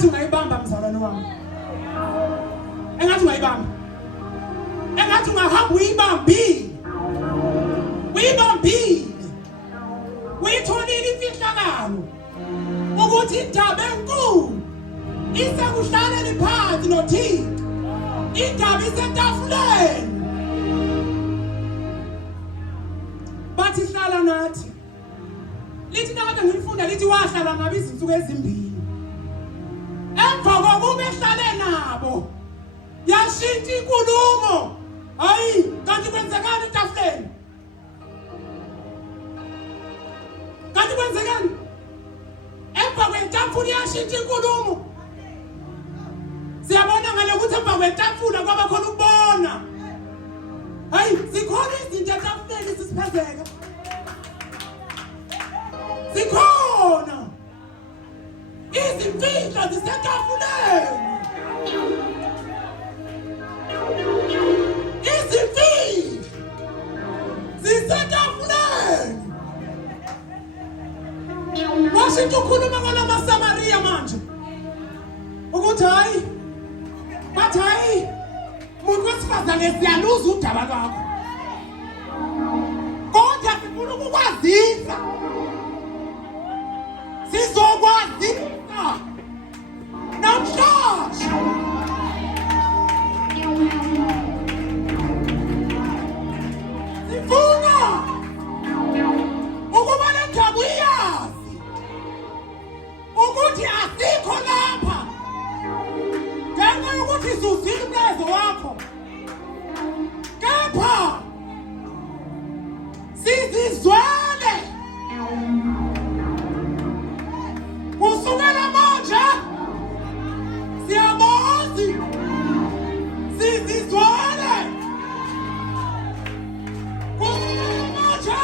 engathi ungayibamba mzalwane wami. Engathi ungayibamba. Engathi ungahamba uyibambile. Uyibambile. Uyitholile imfihlakalo. Ukuthi indaba enkulu isekuhlaleni phansi noThixo. Indaba isetafuleni. Bathi hlala nathi. Lithi nakade ngilifunda lithi wahlala nabo izinsuku ezimbili. Emva kokuba ehlale nabo yashintsha inkulumo. Hayi, kanti kwenzekani etafuleni? Kanti kwenzekani? Emva kwetafula yashintsha inkulumo. Siyabona ngale ukuthi emva kwetafula kwaba khona ukubona. Hayi, zikhona izinto etafuleni sisiphezeka. Zikhona izimfihlo zisetafuleni. Izimfihlo zisetafuleni. Washintsha ukhuluma ngamaSamariya manje ukuthi hayi bathi hayi umuntu wesifazane siyaluza udaba lwakho kodwa sifuna ukukwazisa sizokwazisa namhlanje sifuna ukuba le ndaba uyazi ukuthi asikho lapha ngenxa yokuthi izuzile umlayezo wakho kepha sizizwele kusukela manje siyabazi sizizwele kusukela manje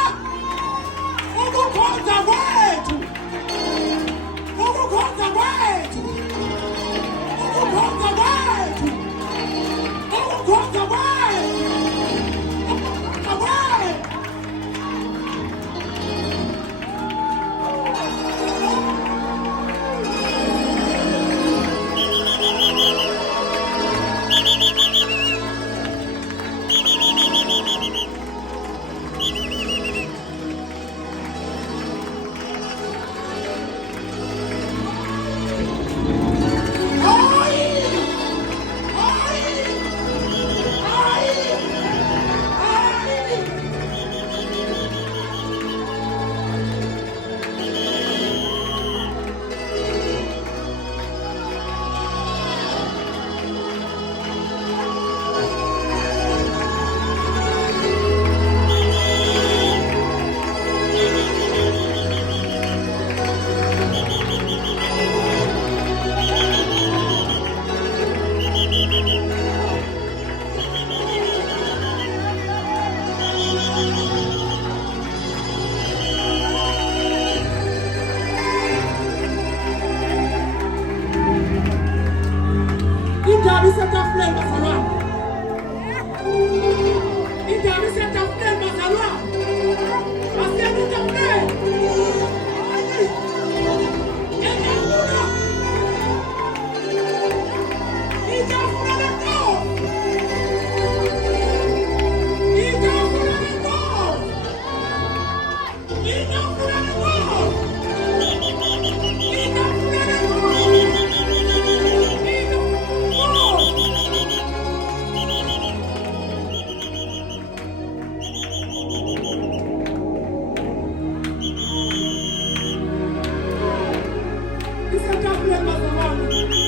ukukhonza kwethu ukukhonza kwethu ukukhonza kwethu ukukhonza kwethu ukukhonza kwethu. Indaba isetafuleni bazalwane. Indaba isetafuleni bazalwane. Asiyeni etafuleni. Etafula. Itafula lenkosi. Itafula lenkosi. Itafula lenkosi. Itafula lenkosi. Isetafuleni bazalwane.